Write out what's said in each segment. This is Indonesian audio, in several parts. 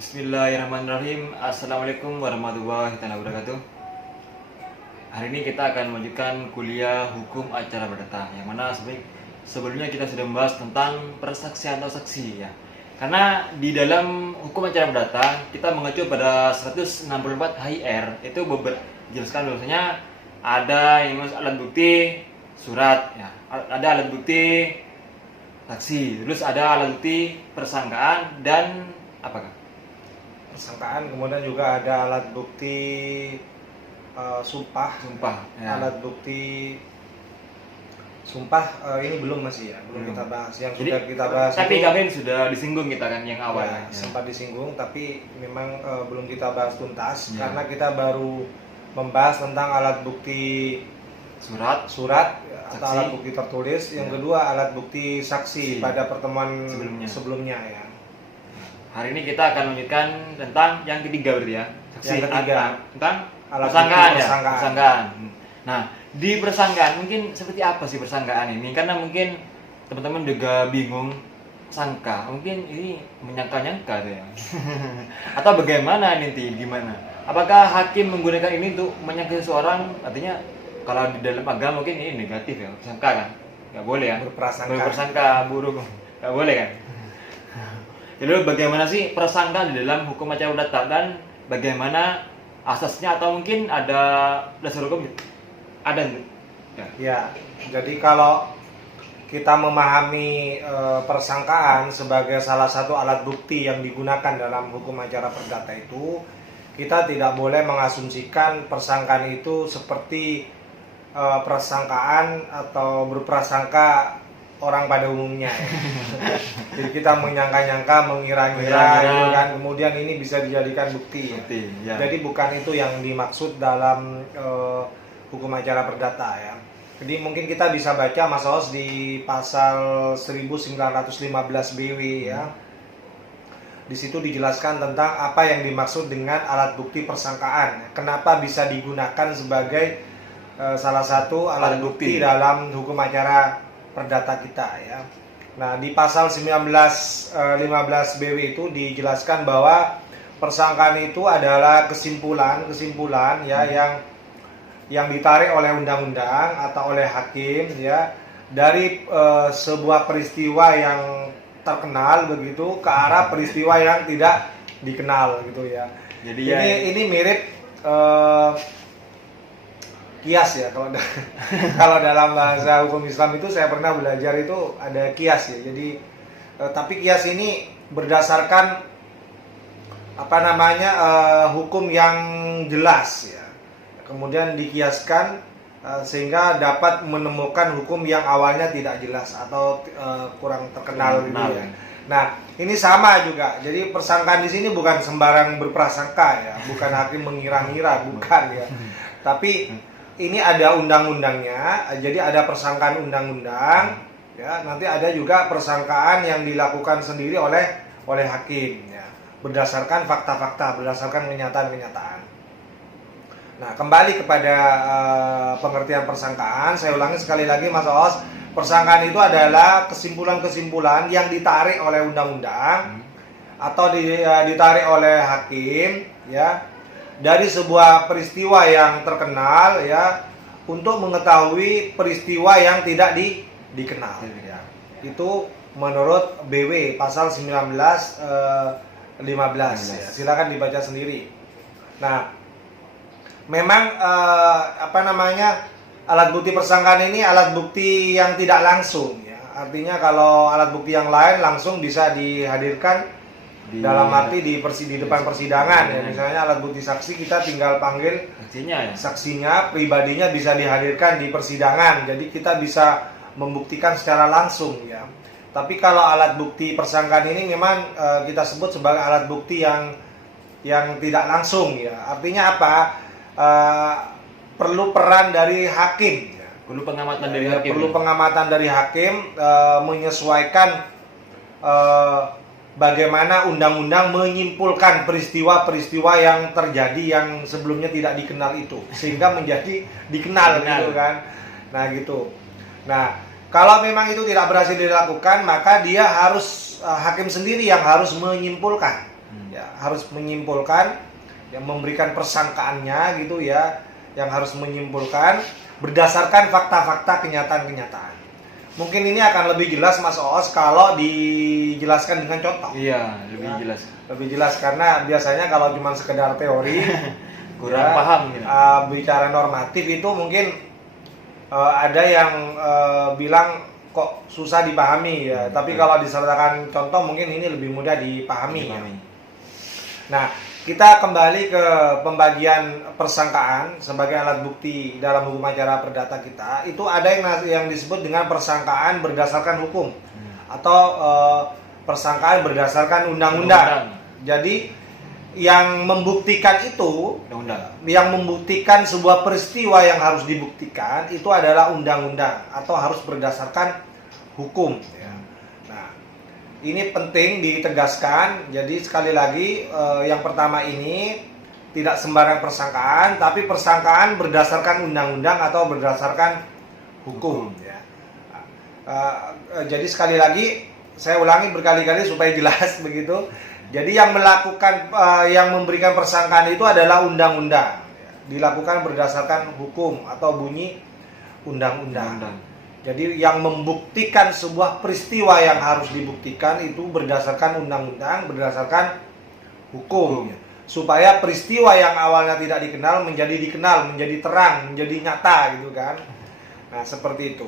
Bismillahirrahmanirrahim. Assalamualaikum warahmatullahi wabarakatuh. Hari ini kita akan melanjutkan kuliah hukum acara perdata, yang mana sebelumnya kita sudah membahas tentang persaksian atau saksi ya. Karena di dalam hukum acara perdata kita mengacu pada 164 HIR itu jelaskan bahwasanya ada yang alat bukti surat ya, ada alat bukti saksi, terus ada alat bukti persangkaan dan apakah? Persangkaan, kemudian juga ada alat bukti sumpah ya. Alat bukti sumpah ini belum masih ya, belum kita bahas. Yang jadi, sudah kita bahas tapi itu, kalian sudah disinggung kita kan yang awal ya, sempat disinggung, tapi memang belum kita bahas tuntas karena kita baru membahas tentang alat bukti surat atau alat bukti tertulis. Yang kedua alat bukti saksi pada pertemuan sebelumnya ya. Hari ini kita akan melanjutkan tentang yang ketiga berarti ya. Yang ketiga tentang persangkaan. Persangkaan. Nah, di persangkaan mungkin seperti apa sih persangkaan ini? Karena mungkin teman-teman juga bingung sangka. Mungkin ini menyangka-nyangka tuh ya. Atau bagaimana nanti gimana? Apakah hakim menggunakan ini untuk menyangka seseorang? Artinya kalau di dalam agama mungkin ini negatif ya, sangka kan? Gak boleh ya. Berprasangka buruk. Gak boleh kan? Jadi bagaimana sih persangkaan di dalam hukum acara perdata dan bagaimana asasnya atau mungkin ada dasar hukum? Ada ya. Jadi kalau kita memahami persangkaan sebagai salah satu alat bukti yang digunakan dalam hukum acara perdata itu, kita tidak boleh mengasumsikan persangkaan itu seperti persangkaan atau berprasangka orang pada umumnya ya. Jadi kita menyangka-nyangka, mengira-ngira gitu kan, kemudian ini bisa dijadikan bukti ya. Jadi bukan itu yang dimaksud dalam hukum acara perdata ya. Jadi mungkin kita bisa baca Mas Os di pasal 1915 BW ya. Di situ dijelaskan tentang apa yang dimaksud dengan alat bukti persangkaan. Kenapa bisa digunakan sebagai salah satu alat bukti dalam hukum acara perdata kita ya. Nah, di pasal 1915 BW itu dijelaskan bahwa persangkaan itu adalah kesimpulan ya yang ditarik oleh undang-undang atau oleh hakim ya dari sebuah peristiwa yang terkenal begitu ke arah peristiwa yang tidak dikenal gitu ya. Jadi ini mirip kias ya, kalau dalam bahasa hukum Islam itu saya pernah belajar itu ada kias ya. Jadi tapi kias ini berdasarkan hukum yang jelas ya. Kemudian dikiaskan sehingga dapat menemukan hukum yang awalnya tidak jelas atau kurang terkenal gitu ya. Nah, ini sama juga. Jadi persangkaan di sini bukan sembarang berprasangka ya, bukan hakim mengira-ngira, bukan ya. Tapi ini ada undang-undangnya, jadi ada persangkaan undang-undang, ya. Nanti ada juga persangkaan yang dilakukan sendiri oleh hakim, ya. Berdasarkan fakta-fakta, berdasarkan kenyataan-kenyataan. Nah, kembali kepada pengertian persangkaan, saya ulangi sekali lagi Mas Os, persangkaan itu adalah kesimpulan-kesimpulan yang ditarik oleh undang-undang atau ditarik oleh hakim, ya. Dari sebuah peristiwa yang terkenal ya untuk mengetahui peristiwa yang tidak dikenal ya. Itu menurut BW pasal 1915 ya. Silakan dibaca sendiri. Nah, memang alat bukti persangkaan ini alat bukti yang tidak langsung ya. Artinya kalau alat bukti yang lain langsung bisa dihadirkan dalam arti di depan persidangan ya. Misalnya alat bukti saksi kita tinggal panggil saksinya, pribadinya bisa dihadirkan di persidangan. Jadi kita bisa membuktikan secara langsung ya. Tapi kalau alat bukti persangkaan ini memang kita sebut sebagai alat bukti yang tidak langsung ya. Artinya apa? Perlu peran dari hakim ya. Perlu pengamatan dari hakim. Perlu pengamatan dari hakim menyesuaikan bagaimana undang-undang menyimpulkan peristiwa-peristiwa yang terjadi yang sebelumnya tidak dikenal itu sehingga menjadi dikenal gitu kan. Nah, gitu. Nah, kalau memang itu tidak berhasil dilakukan, maka dia harus hakim sendiri yang harus menyimpulkan. Ya, ya, harus menyimpulkan, yang memberikan persangkaannya gitu ya, yang harus menyimpulkan berdasarkan fakta-fakta kenyataan-kenyataan. Mungkin ini akan lebih jelas Mas Oos kalau dijelaskan dengan contoh. Iya, lebih Ya, jelas. lebih jelas karena biasanya kalau cuma sekedar teori Kurang ya, paham gitu. bicara normatif itu mungkin ada yang bilang kok susah dipahami ya. Tapi kalau disertakan contoh mungkin ini lebih mudah dipahami. Ya. Nah, kita kembali ke pembagian persangkaan sebagai alat bukti dalam hukum acara perdata kita. Itu ada yang disebut dengan persangkaan berdasarkan hukum atau persangkaan berdasarkan undang-undang. Jadi yang membuktikan itu, yang membuktikan sebuah peristiwa yang harus dibuktikan itu adalah undang-undang atau harus berdasarkan hukum. Ya. Nah, ini penting ditegaskan. Jadi sekali lagi yang pertama ini tidak sembarang persangkaan, tapi persangkaan berdasarkan undang-undang atau berdasarkan hukum. Ya. Jadi sekali lagi saya ulangi berkali-kali supaya jelas begitu. Jadi yang melakukan, yang memberikan persangkaan itu adalah undang-undang, dilakukan berdasarkan hukum atau bunyi undang-undang. Jadi yang membuktikan sebuah peristiwa yang harus dibuktikan itu berdasarkan undang-undang, berdasarkan hukum. Supaya peristiwa yang awalnya tidak dikenal menjadi dikenal, menjadi terang, menjadi nyata gitu kan. Nah seperti itu.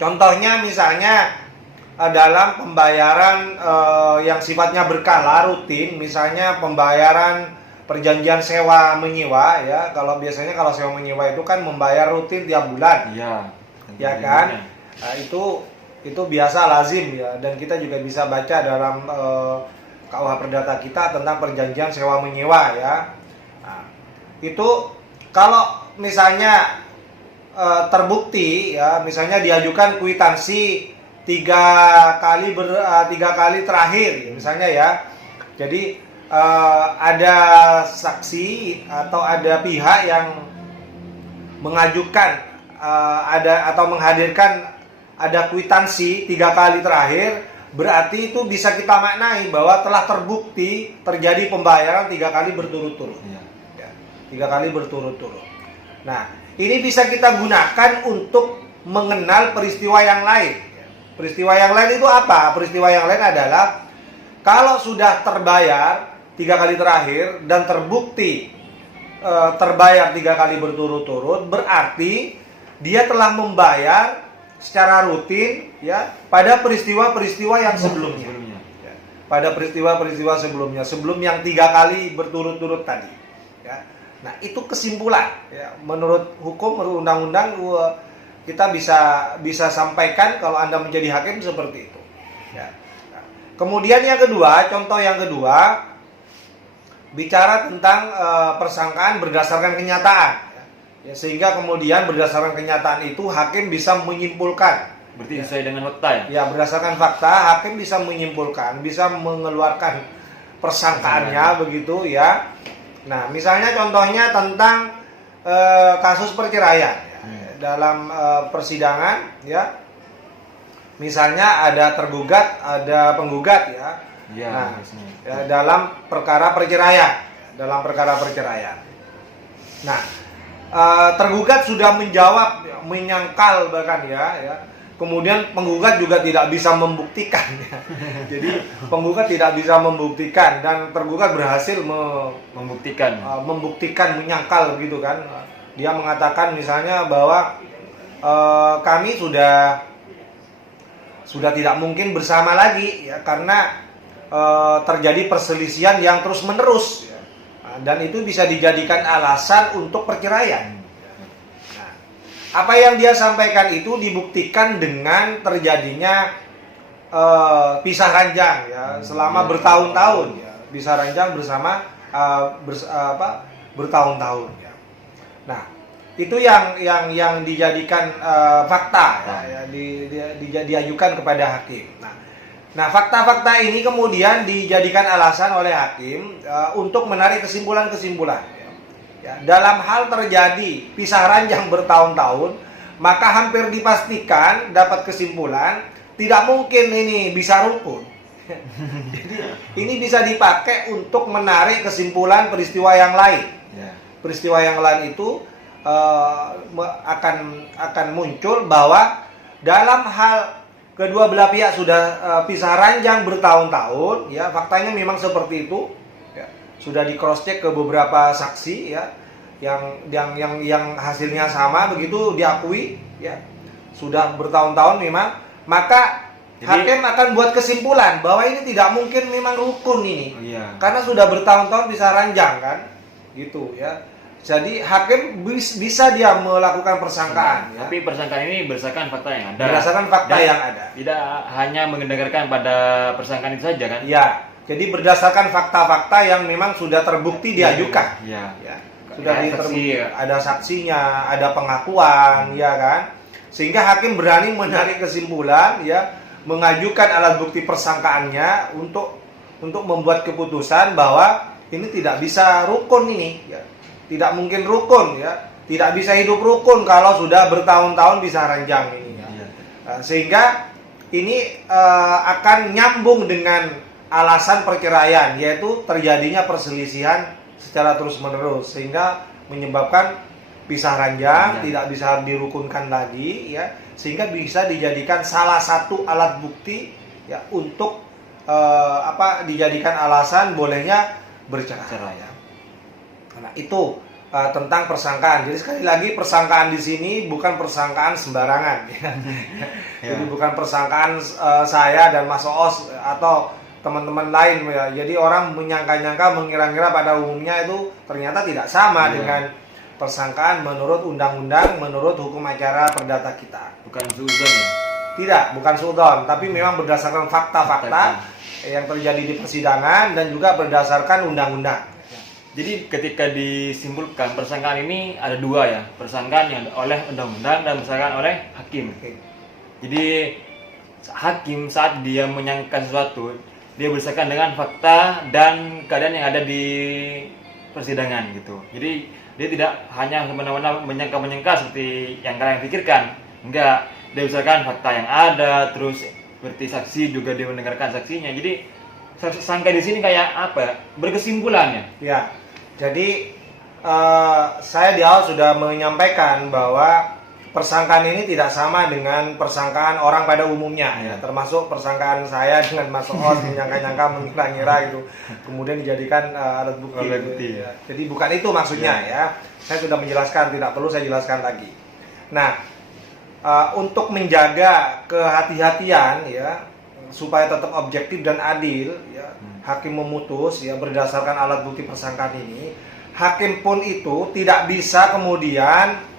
Contohnya misalnya dalam pembayaran yang sifatnya berkala rutin, misalnya pembayaran perjanjian sewa menyewa ya. Kalau biasanya kalau sewa menyewa itu kan membayar rutin tiap bulan. Iya. Ya kan? Nah, itu biasa lazim ya, dan kita juga bisa baca dalam KUH Perdata kita tentang perjanjian sewa menyewa ya. Nah, itu kalau misalnya terbukti ya, misalnya diajukan kwitansi tiga kali terakhir misalnya ya. Jadi ada saksi atau ada pihak yang mengajukan atau menghadirkan ada kwitansi 3 kali terakhir, berarti itu bisa kita maknai bahwa telah terbukti terjadi pembayaran 3 kali berturut-turut. Ya, 3 kali berturut-turut. Nah, ini bisa kita gunakan untuk mengenal peristiwa yang lain. Peristiwa yang lain itu apa? Peristiwa yang lain adalah kalau sudah terbayar 3 kali terakhir dan terbukti terbayar 3 kali berturut-turut, berarti dia telah membayar secara rutin ya pada peristiwa-peristiwa yang sebelumnya. Ya, pada peristiwa-peristiwa sebelumnya, sebelum yang 3 kali berturut-turut tadi. Ya. Nah, itu kesimpulan. Ya. Menurut hukum, menurut undang-undang, kita bisa sampaikan kalau Anda menjadi hakim seperti itu. Ya. Nah, kemudian yang kedua, contoh yang kedua, bicara tentang persangkaan berdasarkan kenyataan. Ya, sehingga kemudian berdasarkan kenyataan itu hakim bisa menyimpulkan. Berarti sesuai dengan fakta ya? Ya, berdasarkan fakta hakim bisa menyimpulkan, bisa mengeluarkan persangkaannya begitu ya. Nah, misalnya contohnya tentang kasus perceraian ya. Dalam persidangan ya. Misalnya ada tergugat, ada penggugat ya. Ya, nah, ya, dalam perkara perceraian, Nah, tergugat sudah menjawab, ya, menyangkal bahkan ya. Kemudian penggugat juga tidak bisa membuktikan. Ya. Jadi penggugat tidak bisa membuktikan dan tergugat berhasil membuktikan, menyangkal gitu kan. Dia mengatakan misalnya bahwa kami sudah tidak mungkin bersama lagi ya karena terjadi perselisihan yang terus menerus. Ya. Dan itu bisa dijadikan alasan untuk perceraian. Nah, apa yang dia sampaikan itu dibuktikan dengan terjadinya pisah ranjang ya selama bertahun-tahun ya, pisah ranjang bersama bertahun-tahun ya. Nah, itu yang dijadikan fakta ya, diajukan kepada hakim. Nah, fakta-fakta ini kemudian dijadikan alasan oleh hakim untuk menarik kesimpulan-kesimpulan. Ya, dalam hal terjadi pisah ranjang bertahun-tahun, maka hampir dipastikan dapat kesimpulan tidak mungkin ini bisa rukun. Jadi ini bisa dipakai untuk menarik kesimpulan peristiwa yang lain. Ya. Peristiwa yang lain itu akan muncul bahwa dalam hal kedua belah pihak sudah pisah ranjang bertahun-tahun, ya faktanya memang seperti itu. Ya. Sudah di cross check ke beberapa saksi, ya, yang hasilnya sama begitu diakui, ya sudah bertahun-tahun memang, maka hakim akan buat kesimpulan bahwa ini tidak mungkin memang rukun ini, karena sudah bertahun-tahun bisa ranjang kan, gitu ya. Jadi hakim bisa dia melakukan persangkaan. Ya. Tapi persangkaan ini berdasarkan fakta yang ada. Berdasarkan fakta yang ada. Tidak hanya mendengarkan pada persangkaan itu saja kan? Ya. Jadi berdasarkan fakta-fakta yang memang sudah terbukti diajukan. Ya. Ya. Sudah terbukti, ada saksinya, ada pengakuan, ya kan. Sehingga hakim berani menarik kesimpulan, ya, mengajukan alat bukti persangkaannya untuk membuat keputusan bahwa ini tidak bisa rukun ini, ya. Tidak mungkin rukun, ya. Tidak bisa hidup rukun kalau sudah bertahun-tahun bisa ranjang ini, ya. Sehingga ini akan nyambung dengan alasan perceraian, yaitu terjadinya perselisihan secara terus-menerus sehingga menyebabkan pisah ranjang, tidak bisa dirukunkan lagi, ya, sehingga bisa dijadikan salah satu alat bukti, ya, untuk dijadikan alasan bolehnya bercerai. Ya. Nah, itu tentang persangkaan. Jadi sekali lagi persangkaan di sini bukan persangkaan sembarangan, ya. Jadi bukan persangkaan saya dan Mas Oos atau teman-teman lain, ya. Jadi orang menyangka-nyangka, mengira-ngira pada umumnya itu ternyata tidak sama dengan persangkaan menurut undang-undang, menurut hukum acara perdata kita. Bukan suudzon ya? Tidak, bukan suudzon, tapi memang berdasarkan fakta-fakta yang terjadi di persidangan dan juga berdasarkan undang-undang. Jadi ketika disimpulkan persangkaan ini ada dua ya, persangkaan yang oleh undang-undang dan persangkaan oleh hakim. Jadi hakim saat dia menyangka sesuatu, dia berdasarkan dengan fakta dan keadaan yang ada di persidangan gitu. Jadi dia tidak hanya semena-mena menyangka seperti yang kalian pikirkan. Enggak, dia berdasarkan fakta yang ada, terus seperti saksi juga dia mendengarkan saksinya. Jadi sangka di sini kayak apa? Berkesimpulannya. Ya. Jadi saya di awal sudah menyampaikan bahwa persangkaan ini tidak sama dengan persangkaan orang pada umumnya, ya, termasuk persangkaan saya dengan Mas Oos menyangka-nyangka, mengira-ngira gitu, kemudian dijadikan alat bukti. Ya. Jadi bukan itu maksudnya, ya. Saya sudah menjelaskan, tidak perlu saya jelaskan lagi. Nah, untuk menjaga kehati-hatian, ya, supaya tetap objektif dan adil, ya, hakim memutus, ya, berdasarkan alat bukti persangkaan ini. Hakim pun itu tidak bisa kemudian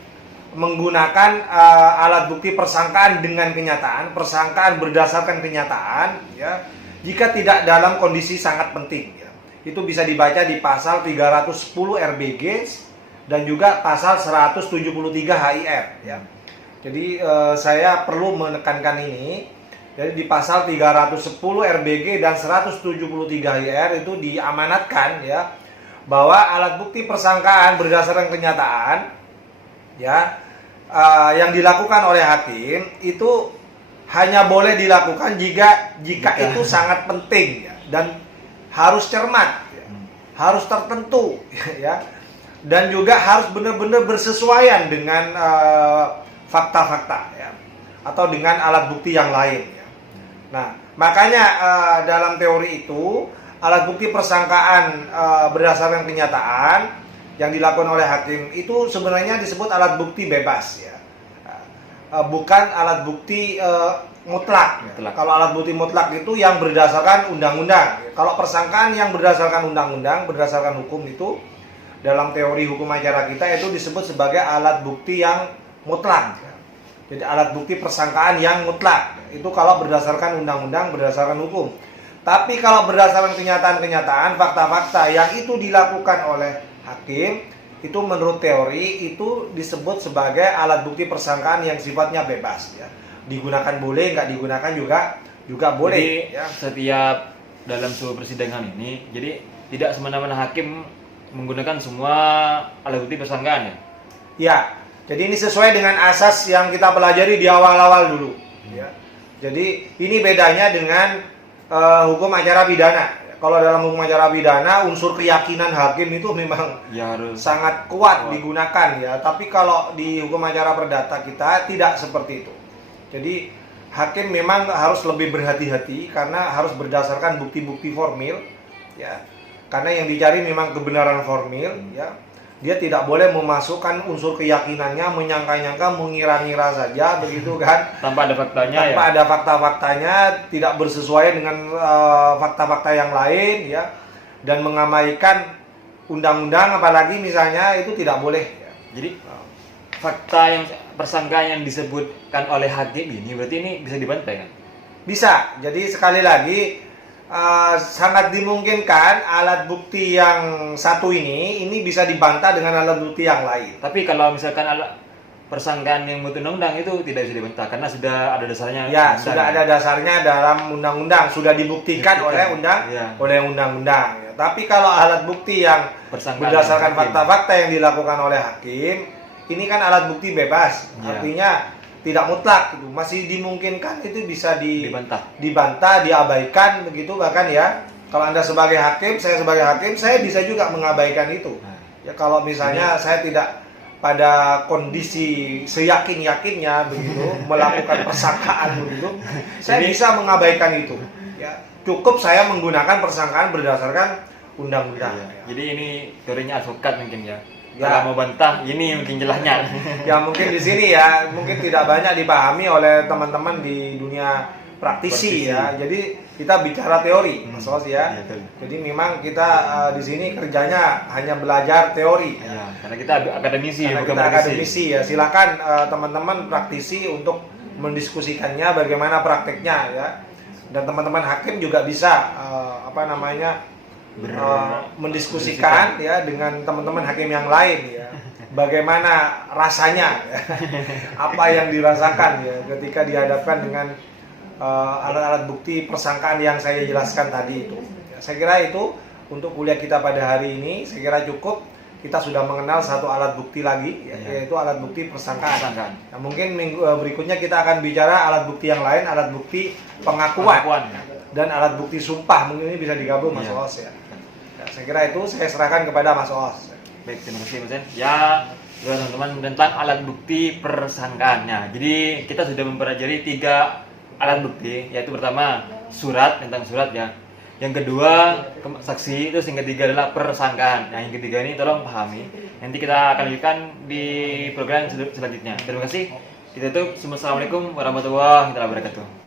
menggunakan alat bukti persangkaan dengan kenyataan, persangkaan berdasarkan kenyataan, ya, jika tidak dalam kondisi sangat penting, ya. Itu bisa dibaca di pasal 310 RBG dan juga pasal 173 HIR, ya. Jadi saya perlu menekankan ini. Jadi di pasal 310 RBG dan 173 HIR itu diamanatkan, ya, bahwa alat bukti persangkaan berdasarkan kenyataan, ya, yang dilakukan oleh hakim itu hanya boleh dilakukan jika itu sangat penting, ya, dan harus cermat, ya, harus tertentu, ya, dan juga harus benar-benar bersesuaian dengan fakta-fakta, ya, atau dengan alat bukti yang lain. Nah, makanya dalam teori itu alat bukti persangkaan berdasarkan kenyataan yang dilakukan oleh hakim itu sebenarnya disebut alat bukti bebas, ya, bukan alat bukti mutlak. Kalau alat bukti mutlak itu yang berdasarkan undang-undang. Kalau persangkaan yang berdasarkan undang-undang, berdasarkan hukum itu dalam teori hukum acara kita itu disebut sebagai alat bukti yang mutlak. Jadi alat bukti persangkaan yang mutlak itu kalau berdasarkan undang-undang, berdasarkan hukum. Tapi kalau berdasarkan kenyataan-kenyataan, fakta-fakta yang itu dilakukan oleh hakim, itu menurut teori itu disebut sebagai alat bukti persangkaan yang sifatnya bebas, ya. Digunakan boleh, nggak digunakan juga boleh. Jadi ya. Setiap dalam sebuah persidangan ini, jadi tidak semena-mena hakim menggunakan semua alat bukti persangkaan, ya. Ya. Jadi ini sesuai dengan asas yang kita pelajari di awal-awal dulu, ya. Jadi ini bedanya dengan hukum acara pidana. Kalau dalam hukum acara pidana, unsur keyakinan hakim itu memang Ya harus sangat kuat kuat. digunakan ya. Tapi kalau di hukum acara perdata kita tidak seperti itu. Jadi hakim memang harus lebih berhati-hati karena harus berdasarkan bukti-bukti formil ya. Karena yang dicari memang kebenaran formil ya. Dia tidak boleh memasukkan unsur keyakinannya, menyangka-nyangka, mengira-ngira saja begitu kan. tanpa ada faktanya Tanpa ya. ada fakta-faktanya, tidak bersesuaian dengan fakta-fakta yang lain ya, dan mengabaikan undang-undang apalagi misalnya itu tidak boleh ya. Jadi fakta yang persangka yang disebutkan oleh hakim ini berarti ini bisa dibantah kan? Bisa. Jadi sekali lagi sangat dimungkinkan alat bukti yang satu ini bisa dibantah dengan alat bukti yang lain. Tapi kalau misalkan persangkaan yang menurut undang-undang itu tidak bisa dibantah karena sudah ada dasarnya. Ya, undang. sudah ada dasarnya dalam undang-undang, sudah dibuktikan oleh Ya. undang-undang. Ya. Tapi kalau alat bukti yang Persangkaan berdasarkan hakim. fakta-fakta yang dilakukan oleh hakim, ini kan alat bukti bebas, Ya. artinya tidak mutlak, gitu. Masih dimungkinkan itu bisa Dibantah. diabaikan begitu bahkan ya. Kalau Anda sebagai hakim, saya sebagai hakim, saya bisa juga mengabaikan itu. Nah, Ya kalau misalnya saya tidak pada kondisi seyakin-yakinnya begitu melakukan persangkaan begitu, saya Jadi- bisa mengabaikan itu. Ya, cukup saya menggunakan persangkaan berdasarkan undang-undang. iya. Jadi ini teorinya advokat mungkin ya. Ya. Kalau mau bantah, ini mungkin celahnya. Ya mungkin di sini ya mungkin tidak banyak dipahami oleh teman-teman di dunia praktisi ya. Jadi kita bicara teori, Mas Os ya. Iya, betul. Jadi memang kita di sini kerjanya hanya belajar teori. Ya, karena kita akademisi, Karena bukan kita praktisi. akademisi ya. Silakan teman-teman praktisi untuk mendiskusikannya bagaimana prakteknya ya. Dan teman-teman hakim juga bisa mendiskusikan ya dengan teman-teman hakim yang lain ya. Bagaimana rasanya ya. Apa yang dirasakan ya ketika dihadapkan dengan alat-alat bukti persangkaan yang saya jelaskan tadi itu. Ya, saya kira itu untuk kuliah kita pada hari ini saya kira cukup. Kita sudah mengenal satu alat bukti lagi ya, yaitu alat bukti persangkaan. Persangkaan. Nah, mungkin minggu berikutnya kita akan bicara alat bukti yang lain, alat bukti pengakuan. Dan alat bukti sumpah. Mungkin ini bisa digabung Mas Iya. Os ya. Ya, saya kira itu saya serahkan kepada Mas Os. Baik, terima kasih Mas Zen. Ya, teman-teman tentang alat bukti persangkaannya. Jadi kita sudah mempelajari 3 alat bukti, yaitu pertama surat, tentang surat ya. Yang kedua saksi, terus yang ketiga adalah persangkaan. Nah, yang ketiga ini tolong pahami. Nanti kita akan lanjutkan di program selanjutnya. Terima kasih. Kita tutup. Assalamualaikum warahmatullahi wabarakatuh.